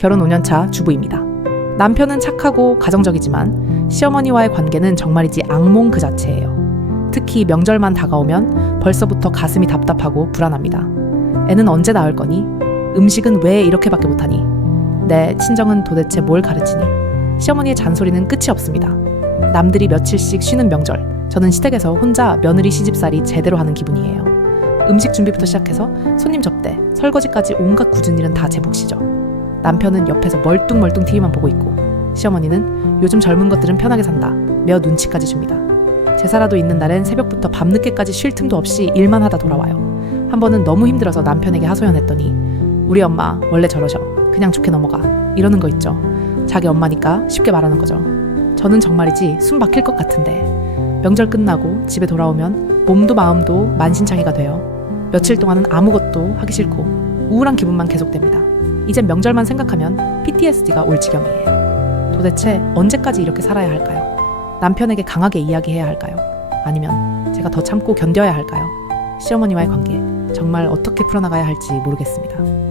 결혼 5년 차 주부입니다. 남편은 착하고 가정적이지만 시어머니와의 관계는 정말이지 악몽 그 자체예요. 특히 명절만 다가오면 벌써부터 가슴이 답답하고 불안합니다. 애는 언제 낳을 거니? 음식은 왜 이렇게밖에 못하니? 내 친정은 도대체 뭘 가르치니? 시어머니의 잔소리는 끝이 없습니다. 남들이 며칠씩 쉬는 명절, 저는 시댁에서 혼자 며느리 시집살이 제대로 하는 기분이에요. 음식 준비부터 시작해서 손님 접대, 설거지까지 온갖 굳은 일은 다 제 몫이죠. 남편은 옆에서 멀뚱멀뚱 TV만 보고 있고 시어머니는 요즘 젊은 것들은 편하게 산다 며 눈치까지 줍니다. 제사라도 있는 날엔 새벽부터 밤늦게까지 쉴 틈도 없이 일만 하다 돌아와요. 한 번은 너무 힘들어서 남편에게 하소연했더니 우리 엄마 원래 저러셔 그냥 좋게 넘어가 이러는 거 있죠. 자기 엄마니까 쉽게 말하는 거죠. 저는 정말이지 숨 막힐 것 같은데 명절 끝나고 집에 돌아오면 몸도 마음도 만신창이가 돼요. 며칠 동안은 아무것도 하기 싫고 우울한 기분만 계속됩니다. 이젠 명절만 생각하면 PTSD가 올 지경이에요. 도대체 언제까지 이렇게 살아야 할까요? 남편에게 강하게 이야기해야 할까요? 아니면 제가 더 참고 견뎌야 할까요? 시어머니와의 관계 정말 어떻게 풀어나가야 할지 모르겠습니다.